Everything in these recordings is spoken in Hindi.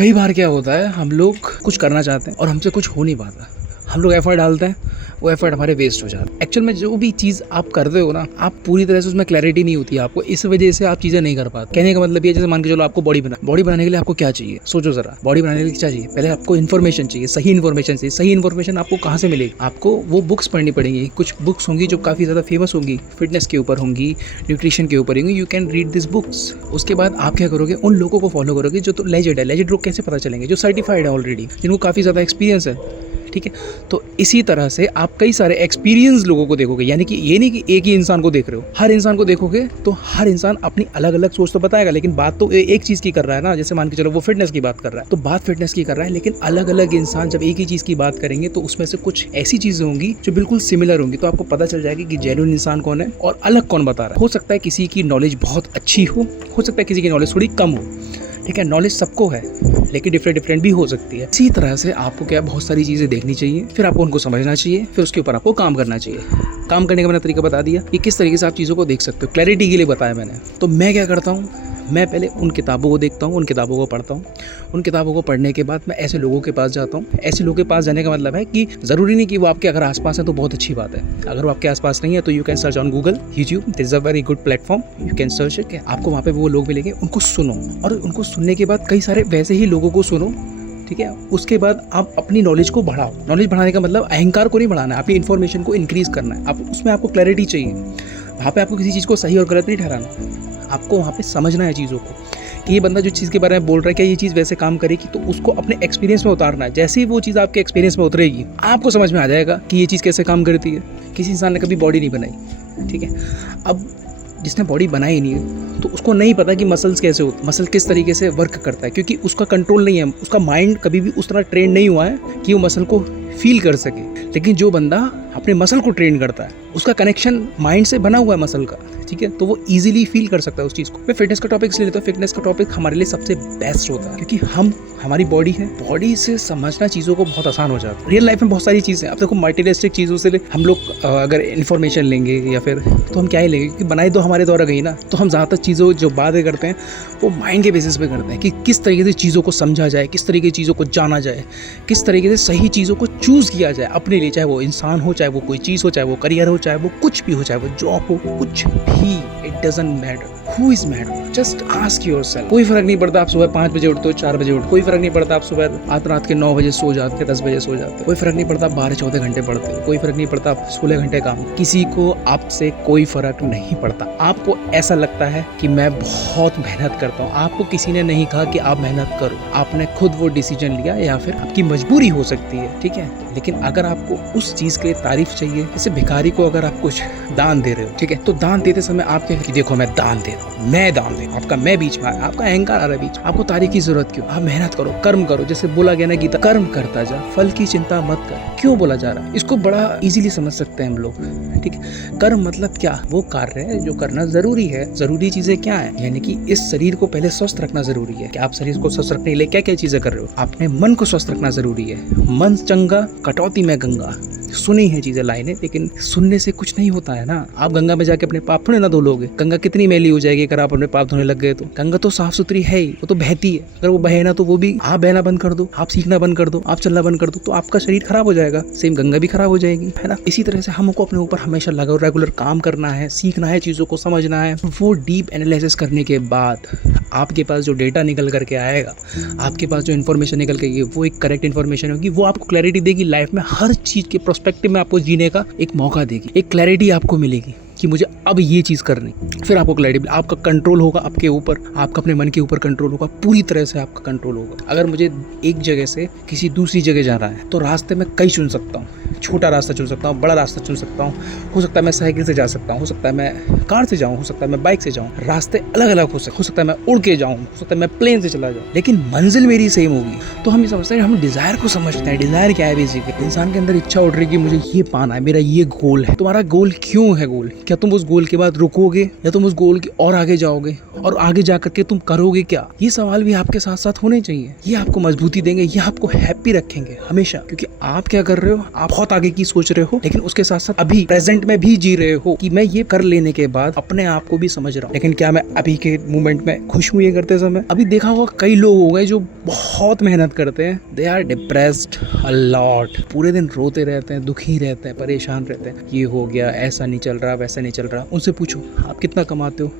कई बार क्या होता है, हम लोग कुछ करना चाहते हैं और हमसे कुछ हो नहीं पाता। हम लोग एफर्ट डालते हैं, वो एफर्ट हमारे वेस्ट हो जाता है। एक्चुअल में जो भी चीज़ आप करते हो ना, आप पूरी तरह से उसमें क्लैरिटी नहीं होती है आपको, इस वजह से आप चीज़ें नहीं कर पाते। कहने का मतलब ये, जैसे मान के चलो आपको बॉडी बनाने के लिए आपको क्या चाहिए, सोचो जरा। बॉडी बनाने के लिए क्या चाहिए? पहले आपको इन्फॉर्मेशन चाहिए, सही इन्फॉर्मेशन चाहिए। सही इन्फॉर्मेशन आपको कहाँ से मिलेगी? आपको वो बुक्स पढ़नी पड़ेंगी। कुछ बुक्स होंगी जो काफ़ी ज़्यादा फेमस होंगी, फिटनेस के ऊपर होंगी, न्यूट्रिशन के ऊपर होंगी। You can read this books. उसके बाद आप क्या करोगे? उन लोगों को फॉलो करोगे जो तो लेजेंड है। लेजेंड लोग कैसे पता चलेंगे? जो सर्टिफाइड है ऑलरेडी, जिनको काफ़ी ज़्यादा एक्सपीरियंस है। ठीक है, तो इसी तरह से आप कई सारे एक्सपीरियंस लोगों को देखोगे। यानी कि ये नहीं कि एक ही इंसान को देख रहे हो, हर इंसान को देखोगे तो हर इंसान अपनी अलग अलग सोच तो बताएगा, लेकिन बात तो एक चीज़ की कर रहा है ना। जैसे मान के चलो वो फिटनेस की बात कर रहा है, तो बात फिटनेस की कर रहा है, लेकिन अलग अलग इंसान जब एक ही चीज़ की बात करेंगे तो उसमें से कुछ ऐसी चीज़ें होंगी जो बिल्कुल सिमिलर होंगी। तो आपको पता चल जाएगी कि जेन्युइन इंसान कौन है और अलग कौन बता रहा है। हो सकता है किसी की नॉलेज बहुत अच्छी हो सकता है किसी की नॉलेज थोड़ी कम हो। ठीक है, नॉलेज सबको है, लेकिन डिफरेंट भी हो सकती है। इसी तरह से आपको क्या, बहुत सारी चीज़ें देखनी चाहिए, फिर आपको उनको समझना चाहिए, फिर उसके ऊपर आपको काम करना चाहिए। काम करने का मैंने तरीका बता दिया कि किस तरीके से आप चीज़ों को देख सकते हो, क्लैरिटी के लिए बताया मैंने। तो मैं क्या करता हूँ, मैं पहले उन किताबों को देखता हूँ, उन किताबों को पढ़ता हूँ। उन किताबों को पढ़ने के बाद मैं ऐसे लोगों के पास जाता हूँ। ऐसे लोगों के पास जाने का मतलब है कि ज़रूरी नहीं कि वो आपके अगर आसपास है तो बहुत अच्छी बात है। अगर वो आपके आसपास नहीं है तो you can search on Google, YouTube, this is a very good platform, you can search it. आपको वहाँ पे वो लोग मिलेंगे, उनको सुनो, और उनको सुनने के बाद कई सारे वैसे ही लोगों को सुनो। ठीक है, उसके बाद आप अपनी नॉलेज को बढ़ाओ। नॉलेज बढ़ाने का मतलब अहंकार को नहीं बढ़ाना है, अपनी इन्फॉर्मेशन को इंक्रीज करना है। आप उसमें आपको क्लैरिटी चाहिए। वहाँ पे आपको किसी चीज़ को सही और गलत नहीं ठहराना, आपको वहाँ पे समझना है चीज़ों को कि ये बंदा जो चीज़ के बारे में बोल रहा है क्या ये चीज़ वैसे काम करेगी, तो उसको अपने एक्सपीरियंस में उतारना है। जैसे ही वो चीज़ आपके एक्सपीरियंस में उतरेगी, आपको समझ में आ जाएगा कि ये चीज़ कैसे काम करती है। किसी इंसान ने कभी बॉडी नहीं बनाई, ठीक है, अब जिसने बॉडी बनाई नहीं है तो उसको नहीं पता कि मसल्स कैसे होते, मसल किस तरीके से वर्क करता है, क्योंकि उसका कंट्रोल नहीं है, उसका माइंड कभी भी उस तरह ट्रेन नहीं हुआ है कि वो मसल को फील कर सके। लेकिन जो बंदा अपने मसल को ट्रेन करता है, उसका कनेक्शन माइंड से बना हुआ है मसल का, ठीक है, तो वो इजीली फील कर सकता है उस चीज़ को। मैं फिटनेस का टॉपिक इसलिए लेता हूँ, फिटनेस का टॉपिक हमारे लिए सबसे बेस्ट होता है, क्योंकि हमारी बॉडी है, बॉडी से समझना चीज़ों को बहुत आसान हो जाता है। रियल लाइफ में बहुत सारी चीज़ें, अब देखो मटेरियलिस्टिक चीज़ों से हम लोग अगर इन्फॉर्मेशन लेंगे या फिर तो हम क्या ही लेंगे, क्योंकि बनाई तो हमारे द्वारा गई ना। तो हम ज़्यादातर चीज़ों जो बातें करते हैं वो माइंड के बेसिस पे करते हैं कि किस तरीके से चीज़ों को समझा जाए, किस तरीके से चीज़ों को जाना जाए, किस तरीके से सही चीज़ों को चूज़ किया जाए अपने लिए, चाहे वो इंसान हो, चाहे वो कोई चीज़ हो, चाहे वो करियर हो, चाहे वो कुछ भी हो, चाहे वो जॉब हो, कुछ भी, it doesn't matter who is matter, just ask yourself. कोई फर्क नहीं पड़ता आप सुबह 5 बजे उठते हो, 4 बजे उठते हो, कोई फर्क नहीं पड़ता आप सुबह रात के 9 बजे सो जाते, 10 बजे सो जाते, कोई फर्क नहीं पड़ता आप 12-14 घंटे पढ़ते हो, कोई फर्क नहीं पड़ता आप 16 घंटे काम, किसी को आपसे कोई फर्क नहीं पड़ता। आपको ऐसा लगता है कि मैं बहुत मेहनत करता हूँ, आपको किसी ने नहीं कहा कि आप मेहनत करो, आपने खुद वो डिसीजन लिया, या फिर आपकी मजबूरी हो सकती है, ठीक है। लेकिन अगर आपको उस चीज़ के लिए तारीफ चाहिए, जैसे भिखारी को अगर आप कुछ दान दे रहे हो, ठीक है, तो दान देते समय आप क्या कि देखो मैं दान दे रहा हूँ, मैं दान दे रहा हूँ, आपका मैं बीच में, आपका अहंकार आ रहा है बीच में। आपको तारीफ की जरूरत क्यों? आप मेहनत करो, कर्म करो, जैसे बोला गया ना गीता, कर्म करता जा, फल की चिंता मत कर। क्यों बोला जा रहा है? इसको बड़ा इजीली समझ सकते हैं हम लोग, ठीक है। कर्म मतलब क्या? वो कार्य है जो करना जरूरी है। जरूरी चीजें क्या है? यानी कि इस शरीर को पहले स्वस्थ रखना जरूरी है। कि आप शरीर को स्वस्थ रखने के लिए क्या क्या चीजें कर रहे हो? अपने मन को स्वस्थ रखना जरूरी है। मन चंगा कटौती में गंगा, सुनी है चीजें लाइनें, लेकिन सुनने से कुछ नहीं होता है ना। आप गंगा में जाके अपने पाप थोड़े ना धो लोगे। गंगा कितनी मैली हो जाएगी अगर आप अपने पाप धोने लग गए तो। गंगा तो साफ सुथरी है ही, वो तो बहती है। अगर वो बहे ना तो वो भी, आप बहना बंद कर दो, आप सीखना बंद कर दो, आप चलना बंद कर दो, तो आपका शरीर खराब हो जाएगा, सेम गंगा भी खराब हो जाएगी, है ना। इसी तरह से हमको अपने ऊपर हमेशा लगाओ, रेगुलर काम करना है, सीखना है, चीजों को समझना है। वो डीप एनालिसिस करने के बाद आपके पास जो डेटा निकल करके आएगा, आपके पास जो इन्फॉर्मेशन निकल के वो एक करेक्ट इन्फॉर्मेशन होगी, वो आपको क्लैरिटी देगी लाइफ में, हर चीज के प्रोस्पेक्टिव में आपको जीने का एक मौका देगी, एक क्लैरिटी आपको मिलेगी कि मुझे अब ये चीज़ करनी। फिर आपको क्लैरिटी, आपका कंट्रोल होगा आपके ऊपर, आपका अपने मन के ऊपर कंट्रोल होगा, पूरी तरह से आपका कंट्रोल होगा। अगर मुझे एक जगह से किसी दूसरी जगह जाना है तो रास्ते में कई चुन सकता हूँ, छोटा रास्ता चुन सकता हूँ, बड़ा रास्ता चुन सकता हूँ, हो सकता है मैं साइकिल से जा सकता हूँ, हो सकता है मैं कार से जाऊँ, हो सकता है मैं बाइक से जाऊँ, रास्ते अलग अलग हो सकता है मैं उड़ के जाऊँ, हो सकता है मैं प्लेन से चला जाऊँ, लेकिन मंजिल मेरी सेम होगी। तो हम ये समझते हैं, हम डिजायर को समझते हैं। डिजायर क्या है? बेसिकली इंसान के अंदर इच्छा उठ रही है कि मुझे ये पाना है, मेरा ये गोल है। तुम्हारा गोल क्यों है गोल? क्या तुम उस गोल के बाद रुकोगे या तुम उस गोल के और आगे जाओगे, और आगे जा करके तुम करोगे क्या? ये सवाल भी आपके साथ साथ होने चाहिए। ये आपको मजबूती देंगे, ये आपको हैप्पी रखेंगे हमेशा, क्योंकि आप क्या कर रहे हो, आप बहुत आगे की सोच रहे हो, लेकिन उसके साथ साथ अभी प्रेजेंट में भी जी रहे हो कि मैं ये कर लेने के बाद अपने आप को भी समझ रहा हूँ, लेकिन क्या मैं अभी के मोमेंट में खुश हूँ ये करते समय? अभी देखा होगा कई लोग हो गए जो बहुत मेहनत करते हैं, they are depressed a lot, पूरे दिन रोते रहते हैं, दुखी रहते हैं, परेशान रहते हैं, ये हो गया, ऐसा नहीं चल रहा, वैसा नहीं चल रहा। उनसे पूछो आप कितना कमाते हो?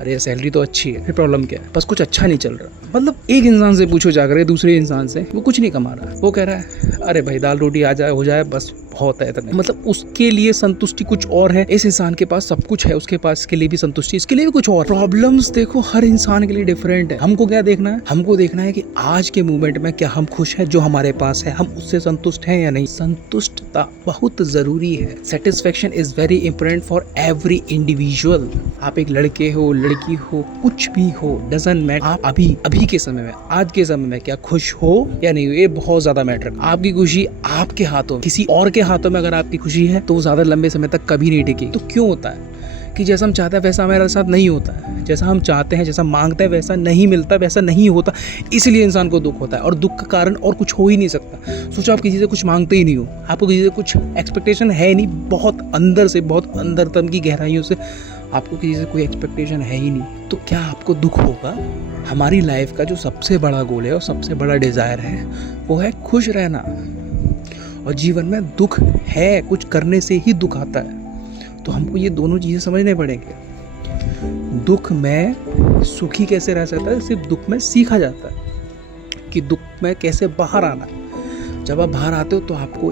अरे सैलरी तो अच्छी है, फिर प्रॉब्लम क्या है? बस कुछ अच्छा नहीं चल रहा। मतलब एक इंसान से पूछो जाकर दूसरे इंसान से, वो कुछ नहीं कमा रहा, वो कह रहा है अरे भाई दाल रोटी आ जाए हो जाए बस बहुत है इतना। मतलब उसके लिए संतुष्टि कुछ और है, इस इंसान के पास सब कुछ है, उसके पास इसके लिए भी संतुष्टि, इसके लिए भी कुछ और। प्रॉब्लम्स देखो हर इंसान के लिए डिफरेंट है। हमको क्या देखना है? हमको देखना है कि आज के मोमेंट में क्या हम खुश हैं, जो हमारे पास है हम उससे संतुष्ट हैं या नहीं। संतुष्टता बहुत जरूरी है। Satisfaction is very important for every individual. आप एक लड़के हो, लड़की हो, कुछ भी हो, डजंट मैटर। आप अभी के समय में, आज के समय में क्या खुश हो या नहीं हो, ये बहुत ज्यादा मैटर। आपकी खुशी आपके हाथों, किसी और के हाथों में अगर आपकी खुशी है तो वो ज्यादा लंबे समय तक कभी नहीं टिकेगी। तो क्यों होता है कि जैसा हम चाहते हैं वैसा हमारे साथ नहीं होता है, जैसा हम चाहते हैं, जैसा मांगते हैं वैसा नहीं मिलता, वैसा नहीं होता, इसलिए इंसान को दुख होता है। और दुख का कारण और कुछ हो ही नहीं सकता। सोचो आप किसी से कुछ मांगते ही नहीं हो, आपको किसी से कुछ एक्सपेक्टेशन है नहीं, बहुत अंदर से, बहुत अंदर तम की गहराइयों से आपको किसी से कोई एक्सपेक्टेशन है ही नहीं, तो क्या आपको दुख होगा? हमारी लाइफ का जो सबसे बड़ा गोल है और सबसे बड़ा डिज़ायर है वो है खुश रहना। और जीवन में दुख है, कुछ करने से ही दुख आता है। तो हमको ये दोनों चीज़ें समझने पड़ेंगे। दुख में सुखी कैसे रह सकता है? सिर्फ दुख में सीखा जाता है कि दुख में कैसे बाहर आना। जब आप बाहर आते हो तो आपको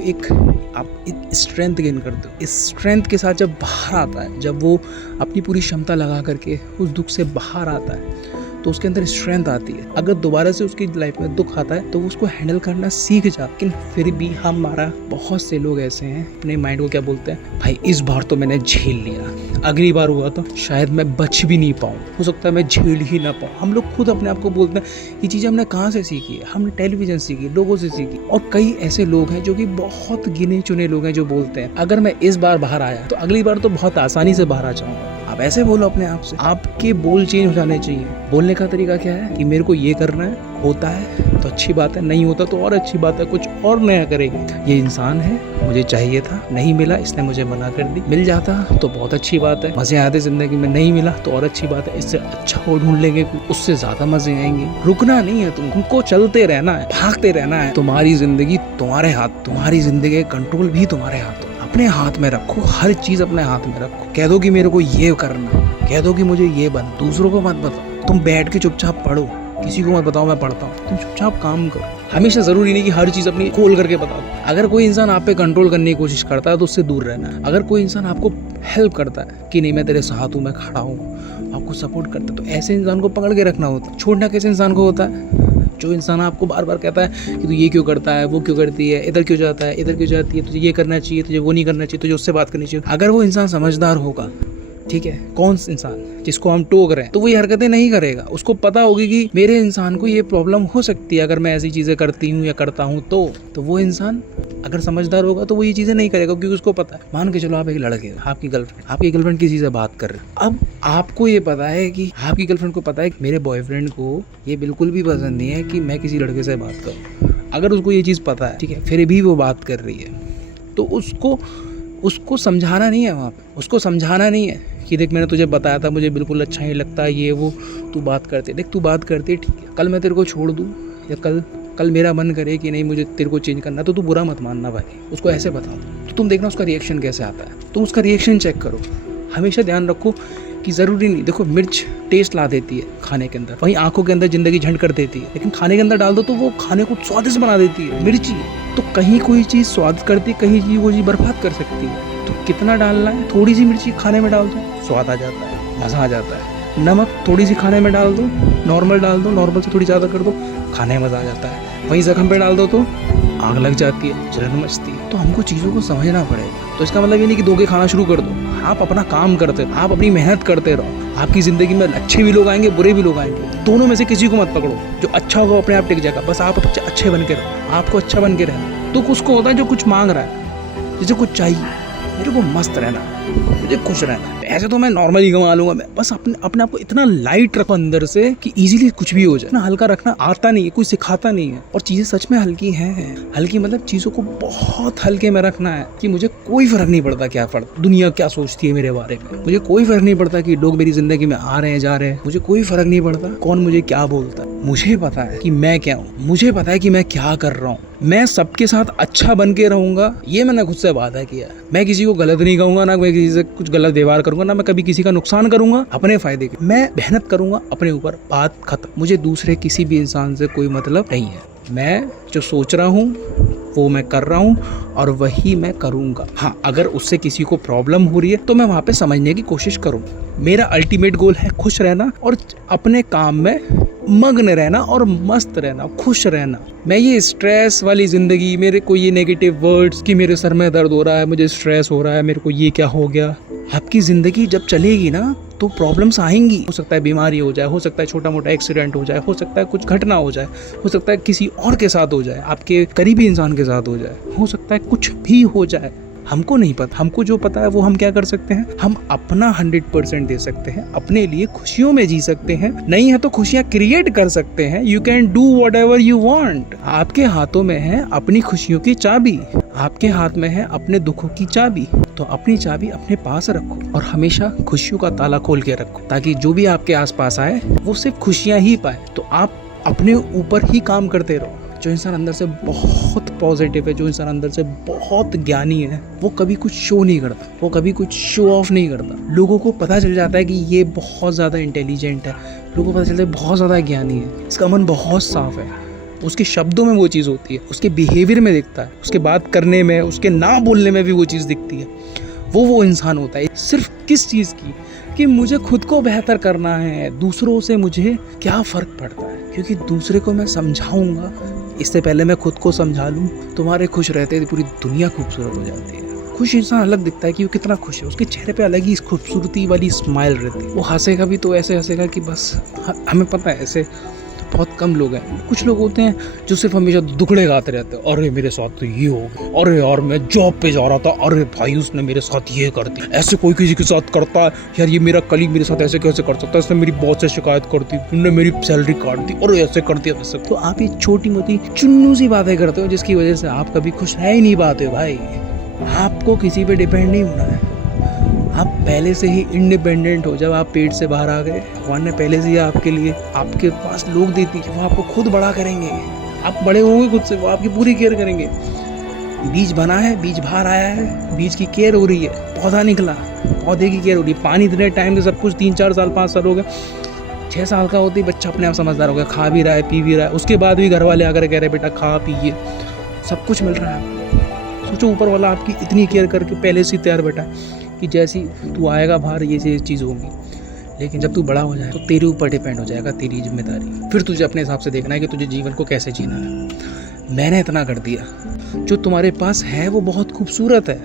आप स्ट्रेंथ गेन करते हो। इस स्ट्रेंथ के साथ जब बाहर आता है, जब वो अपनी पूरी क्षमता लगा करके उस दुख से बाहर आता है तो उसके अंदर स्ट्रेंथ आती है। अगर दोबारा से उसकी लाइफ में दुख आता है तो वो उसको हैंडल करना सीख जाता है। लेकिन फिर भी हमारा बहुत से लोग ऐसे हैं, अपने माइंड को क्या बोलते हैं, भाई इस बार तो मैंने झेल लिया, अगली बार हुआ तो शायद मैं बच भी नहीं पाऊँ, हो सकता है मैं झेल ही ना पाऊँ। हम लोग खुद अपने आप को बोलते हैं। ये चीज़ें हमने कहाँ से सीखी है? हमने टेलीविजन सीखी, लोगों से सीखी। और कई ऐसे लोग हैं जो कि बहुत गिने चुने लोग हैं जो बोलते हैं अगर मैं इस बार बाहर आया तो अगली बार तो बहुत आसानी से बाहर आ जाऊंगा। आप ऐसे बोलो अपने आप से। आपके बोल चेंज हो जाने चाहिए। बोलने का तरीका क्या है कि मेरे को ये करना है, होता है तो अच्छी बात है, नहीं होता तो और अच्छी बात है, कुछ और नया करेंगे। ये इंसान है, मुझे चाहिए था, नहीं मिला, इसने मुझे मना कर दी, मिल जाता तो बहुत अच्छी बात है, मजे आते जिंदगी में, नहीं मिला तो और अच्छी बात है, इससे अच्छा और ढूंढ लेंगे, उससे ज्यादा मजे आएंगे। रुकना नहीं है, तुमको चलते रहना है, भागते रहना है। तुम्हारी जिंदगी तुम्हारे हाथ, तुम्हारी जिंदगी का कंट्रोल भी तुम्हारे हाथ, अपने हाथ में रखो। हर चीज अपने हाथ में रखो। कह दो कि मेरे को ये करना, कह दो कि मुझे ये बन, दूसरों को मत बताओ। तुम बैठ के चुपचाप पढ़ो, किसी को मत बताओ मैं पढ़ता हूँ, तुम चुपचाप काम करो। हमेशा जरूरी नहीं कि हर चीज अपनी खोल करके बता दो। अगर कोई इंसान आप पे कंट्रोल करने की कोशिश करता है तो उससे दूर रहना है। अगर कोई इंसान आपको हेल्प करता है कि नहीं मैं तेरे साथ हूँ, मैं खड़ा हूँ, आपको सपोर्ट करता है, तो ऐसे इंसान को पकड़ के रखना होता है। छोड़ना कैसे इंसान को होता है? जो इंसान आपको बार बार कहता है कि तू ये क्यों करता है, वो क्यों करती है, इधर क्यों जाता है, इधर क्यों जाती है, तुझे ये करना चाहिए, तुझे वो नहीं करना चाहिए, तुझे उससे बात करनी चाहिए। अगर वो इंसान समझदार होगा, ठीक है, कौन इंसान जिसको हम टोक रहे हैं, तो वो ये हरकतें नहीं करेगा। उसको पता होगी कि मेरे इंसान को ये प्रॉब्लम हो सकती है अगर मैं ऐसी चीजें करती हूँ या करता हूँ, तो वो इंसान अगर समझदार होगा तो वो ये चीजें नहीं करेगा, क्योंकि उसको पता है। मान के चलो आप एक लड़के, आपकी गर्लफ्रेंड किसी से बात कर रहे हैं। अब आपको ये पता है कि आपकी गर्लफ्रेंड को पता है कि मेरे बॉयफ्रेंड को ये बिल्कुल भी पसंद नहीं है कि मैं किसी लड़के से बात करूँ। अगर उसको ये चीज़ पता है, ठीक है, फिर भी वो बात कर रही है, तो उसको समझाना नहीं है। वहाँ पे उसको समझाना नहीं है कि देख मैंने तुझे बताया था, मुझे बिल्कुल अच्छा नहीं लगता ये वो, तू बात करते, देख तू बात करती, ठीक है, कल मैं तेरे को छोड़ दूँ या कल मेरा मन करे कि नहीं मुझे तेरे को चेंज करना, तो तू बुरा मत मानना भाई, उसको ऐसे बता दो। तो तुम देखना उसका रिएक्शन कैसे आता है, तुम उसका रिएक्शन चेक करो। हमेशा ध्यान रखो कि ज़रूरी नहीं, देखो मिर्च टेस्ट ला देती है खाने के अंदर, वहीं आंखों के अंदर ज़िंदगी झंड कर देती है, लेकिन खाने के अंदर डाल दो तो वो खाने को स्वादिष्ट बना देती है। मिर्ची तो कहीं कोई चीज़ स्वाद करती है, कहीं वो चीज़ बर्बाद कर सकती है। तो कितना डालना है, थोड़ी सी मिर्ची खाने में डाल दो, स्वाद आ जाता है, मज़ा आ जाता है। नमक थोड़ी सी खाने में डाल दो, नॉर्मल डाल दो, नॉर्मल से थोड़ी ज़्यादा कर दो, खाने में मज़ा आ जाता है। वहीं जख्म पे डाल दो तो आग लग जाती है, जलन मचती है। तो हमको चीज़ों को समझना पड़ेगा। तो इसका मतलब ये नहीं कि दो के खाना शुरू कर दो। आप अपना काम करते रहो, आप अपनी मेहनत करते रहो। आपकी ज़िंदगी में अच्छे भी लोग आएंगे, बुरे भी लोग आएंगे, दोनों में से किसी को मत पकड़ो। जो अच्छा होगा अपने आप टिक जाएगा, बस आप अच्छे बन के रहो, आपको अच्छा बन के रहना। तो उसको होता है जो कुछ मांग रहा है, जिसे कुछ चाहिए, मेरे को मस्त रहना, मुझे खुश रहना है। ऐसे तो मैं नॉर्मली कमा लूंगा, मैं बस अपने आप को इतना लाइट रखो अंदर से कि इजीली कुछ भी हो जाए। इतना हल्का रखना आता नहीं है, कोई सिखाता नहीं है। और चीज़ें सच में हल्की हैं। हल्की मतलब चीज़ों को बहुत हल्के में रखना है कि मुझे कोई फर्क नहीं पड़ता क्या दुनिया क्या सोचती है मेरे बारे में। मुझे कोई फर्क नहीं पड़ता कि लोग मेरी जिंदगी में आ रहे हैं जा रहे हैं। मुझे कोई फर्क नहीं पड़ता कौन मुझे क्या बोलता है। मुझे पता है कि मैं क्या हूँ, मुझे पता है कि मैं क्या कर रहा हूँ। मैं सबके साथ अच्छा बन के रहूंगा, ये मैंने खुद से वादा किया है। मैं किसी को गलत नहीं कहूंगा, ना मैं किसी से कुछ गलत व्यवहार करूंगा, ना मैं कभी किसी का नुकसान करूंगा अपने फायदे के। मैं मेहनत करूंगा अपने ऊपर, बात खत्म। मुझे दूसरे किसी भी इंसान से कोई मतलब नहीं है। मैं जो सोच रहा हूँ वो मैं कर रहा हूँ और वही मैं करूँगा। हाँ, अगर उससे किसी को प्रॉब्लम हो रही है तो मैं वहाँ पे समझने की कोशिश करूँ। मेरा अल्टीमेट गोल है खुश रहना और अपने काम में मग्न रहना और मस्त रहना, खुश रहना। मैं ये स्ट्रेस वाली ज़िंदगी, मेरे को ये नेगेटिव वर्ड्स कि मेरे सर में दर्द हो रहा है, मुझे स्ट्रेस हो रहा है, मेरे को ये क्या हो गया। आपकी ज़िंदगी जब चलेगी ना तो प्रॉब्लम्स आएंगी। हो सकता है बीमारी हो जाए, हो सकता है छोटा मोटा एक्सीडेंट हो जाए, हो सकता है कुछ घटना हो जाए, हो सकता है किसी और के साथ हो जाए, आपके करीबी इंसान के साथ हो जाए, हो सकता है कुछ भी हो जाए। हमको नहीं पता। हमको जो पता है वो हम क्या कर सकते हैं, हम अपना 100% दे सकते हैं, अपने लिए खुशियों में जी सकते हैं। नहीं है तो खुशियाँ क्रिएट कर सकते हैं। You can do what ever you want. आपके हाथों में है अपनी खुशियों की चाबी, आपके हाथ में है अपने दुखों की चाबी। तो अपनी चाबी अपने पास रखो और हमेशा खुशियों का ताला खोल के रखो, ताकि जो भी आपके आसपास आए वो सिर्फ खुशियाँ ही पाए। तो आप अपने ऊपर ही काम करते रहो। जो इंसान अंदर से बहुत पॉजिटिव है, जो इंसान अंदर से बहुत ज्ञानी है, वो कभी कुछ शो नहीं करता, वो कभी कुछ शो ऑफ नहीं करता। लोगों को पता चल जाता है कि ये बहुत ज़्यादा इंटेलिजेंट है, लोगों को पता चलता है बहुत ज़्यादा ज्ञानी है, इसका मन बहुत साफ है। उसके शब्दों में वो चीज़ होती है, उसके बिहेवियर में दिखता है, उसके बात करने में, उसके ना बोलने में भी वो चीज़ दिखती है। वो इंसान होता है। सिर्फ किस चीज़ की, कि मुझे खुद को बेहतर करना है, दूसरों से मुझे क्या फ़र्क पड़ता है, क्योंकि दूसरे को मैं समझाऊंगा इससे पहले मैं खुद को समझा लूँ। तुम्हारे खुश रहते पूरी दुनिया खूबसूरत हो जाती है। खुश इंसान अलग दिखता है कि वो कितना खुश है, उसके चेहरे पे अलग ही खूबसूरती वाली स्माइल रहती है। वो हंसेगा भी तो ऐसे हंसेगा कि बस हमें पता है ऐसे बहुत कम लोग हैं। कुछ लोग होते हैं जो सिर्फ हमेशा दुखड़े गाते रहते हैं, अरे मेरे साथ तो ये हो गया, अरे यार मैं जॉब पे जा रहा था, अरे भाई उसने मेरे साथ ये कर दिया, ऐसे कोई किसी के साथ करता है यार, ये मेरा कलीग मेरे साथ ऐसे कैसे कर सकता है, इसने मेरी बॉस से शिकायत कर दी, उन्होंने मेरी सैलरी काट दी, और ऐसे कर दिया वैसे। तो आप ये छोटी मोटी चुन्नू सी बातें करते हो जिसकी वजह से आप कभी खुश रह ही नहीं पाते। भाई आपको किसी पे डिपेंड नहीं होना है, आप पहले से ही इंडिपेंडेंट हो। जब आप पेट से बाहर आ गए, भगवान ने पहले से ही आपके लिए आपके पास लोग देती कि वो आपको खुद बड़ा करेंगे। आप बड़े होंगे खुद से, वो आपकी पूरी केयर करेंगे। बीज बना है, बीज बाहर आया है, बीज की केयर हो रही है, पौधा निकला, पौधे की केयर हो रही है, पानी इतने टाइम से सब कुछ 3-4 साल 5 साल हो गए, 6 साल का होते ही बच्चा अपने आप समझदार हो गया, खा भी रहा है, पी भी रहा है। उसके बाद भी घर वाले आकर कह रहे बेटा खा पीजिए, सब कुछ मिल रहा है। सोचो ऊपर वाला आपकी इतनी केयर करके पहले से तैयार बैठा कि जैसी तू आएगा बाहर ये चीज़ होगी। लेकिन जब तू बड़ा हो जाए तो तेरे ऊपर डिपेंड हो जाएगा तेरी जिम्मेदारी। फिर तुझे अपने हिसाब से देखना है कि तुझे जीवन को कैसे जीना है। मैंने इतना कर दिया, जो तुम्हारे पास है वो बहुत खूबसूरत है।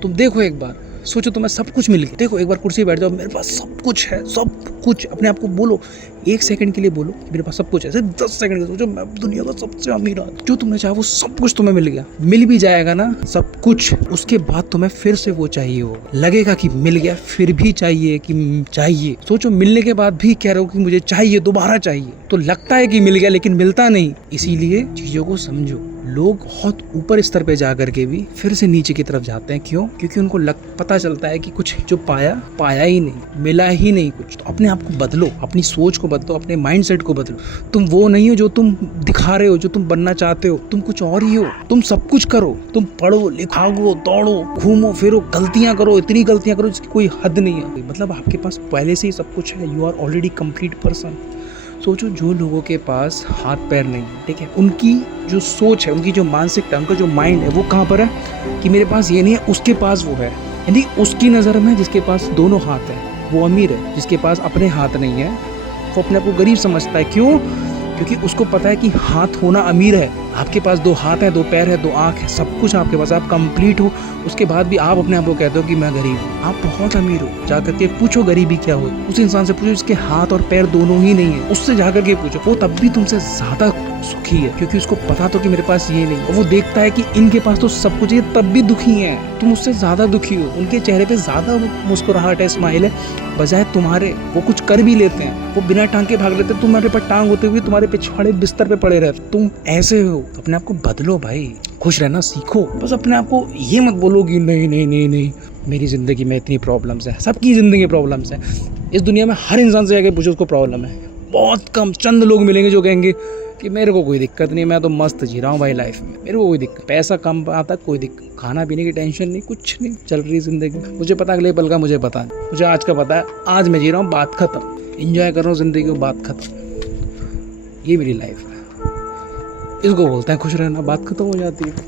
तुम देखो एक बार, सोचो तुम्हें सब कुछ मिल गया। देखो एक बार कुर्सी बैठ जाओ, मेरे पास सब कुछ है, सब कुछ। अपने आप को बोलो, 1 सेकंड के लिए बोलो कि मेरे पास सब कुछ है। सिर्फ 10 सेकंड का सोचो, मैं दुनिया का सबसे अमीर आदमी। जो तुमने चाहा वो सब कुछ तुम्हें मिल गया, मिल भी जाएगा ना सब कुछ। उसके बाद तुम्हें फिर से वो चाहिए हो, लगेगा कि मिल गया, फिर भी चाहिए कि चाहिए। सोचो मिलने के बाद भी कह रहे हो कि मुझे चाहिए, दोबारा चाहिए, तो लगता है कि मिल गया लेकिन मिलता नहीं। इसीलिए चीजों को समझो। लोग बहुत ऊपर स्तर पे जा करके भी फिर से नीचे की तरफ जाते हैं। क्यों? क्योंकि उनको पता चलता है कि कुछ जो पाया ही नहीं, मिला ही नहीं कुछ। तो अपने आप को बदलो, अपनी सोच को बदलो, अपने माइंडसेट को बदलो। तुम वो नहीं हो जो तुम दिखा रहे हो, जो तुम बनना चाहते हो। तुम कुछ और ही हो। तुम सब कुछ करो, तुम पढ़ो, लिखाओ, दौड़ो, घूमो फिरो, गलतियां करो, इतनी गलतियां करो जिसकी कोई हद नहीं है। मतलब आपके पास पहले से ही सब कुछ है। You are already complete person. सोचो जो लोगों के पास हाथ पैर नहीं है, ठीक है, उनकी जो सोच है, उनकी जो मानसिकता, उनका जो माइंड है, वो कहाँ पर है कि मेरे पास ये नहीं है, उसके पास वो है। यानी उसकी नज़र में जिसके पास दोनों हाथ है वो अमीर है, जिसके पास अपने हाथ नहीं है वो अपने आप को गरीब समझता है। क्यों? क्योंकि उसको पता है कि हाथ होना अमीर है। आपके पास 2 हाथ है, 2 पैर है, 2 आँख है, सब कुछ आपके पास, आप कंप्लीट हो। उसके बाद भी आप अपने आप को कहते हो कि मैं गरीब हूँ। आप बहुत अमीर हो। जा करके पूछो गरीबी क्या हो, उस इंसान से पूछो जिसके हाथ और पैर दोनों ही नहीं है, उससे जा करके पूछो, वो तब भी तुमसे ज़्यादा सुखी है, क्योंकि उसको पता तो कि मेरे पास ये नहीं, और वो देखता है कि इनके पास तो सब कुछ है, तब भी दुखी है। तुम उससे ज्यादा दुखी हो, उनके चेहरे पे ज्यादा मुस्कुराहट है, स्माइल है, बजाय तुम्हारे। वो कुछ कर भी लेते हैं, वो बिना टांग के भाग लेते हैं, तुम्हारे पर टांग होते हुए तुम्हारे पिछवाड़े बिस्तर पे पड़े रहते। तुम ऐसे हो, अपने आप को बदलो भाई, खुश रहना सीखो। बस अपने आप को ये मत बोलो कि नहीं नहीं नहीं नहीं मेरी जिंदगी में इतनी प्रॉब्लम्स है। सबकी जिंदगी में प्रॉब्लम्स है। इस दुनिया में हर इंसान से जाके पूछो उसको प्रॉब्लम है। बहुत कम चंद लोग मिलेंगे जो कहेंगे कि मेरे को कोई दिक्कत नहीं, मैं तो मस्त जी रहा हूँ भाई लाइफ में, मेरे को कोई दिक्कत, पैसा कम आता कोई दिक्कत, खाना पीने की टेंशन नहीं, कुछ नहीं, चल रही जिंदगी। मुझे पता अगले पल का मुझे पता नहीं, मुझे आज का पता है, आज मैं जी रहा हूँ, बात खत्म, एंजॉय कर रहा हूँ जिंदगी को, बात खत्म। ये मेरी लाइफ है, इसको बोलते हैं खुश रहना। बात खत्म हो जाती है।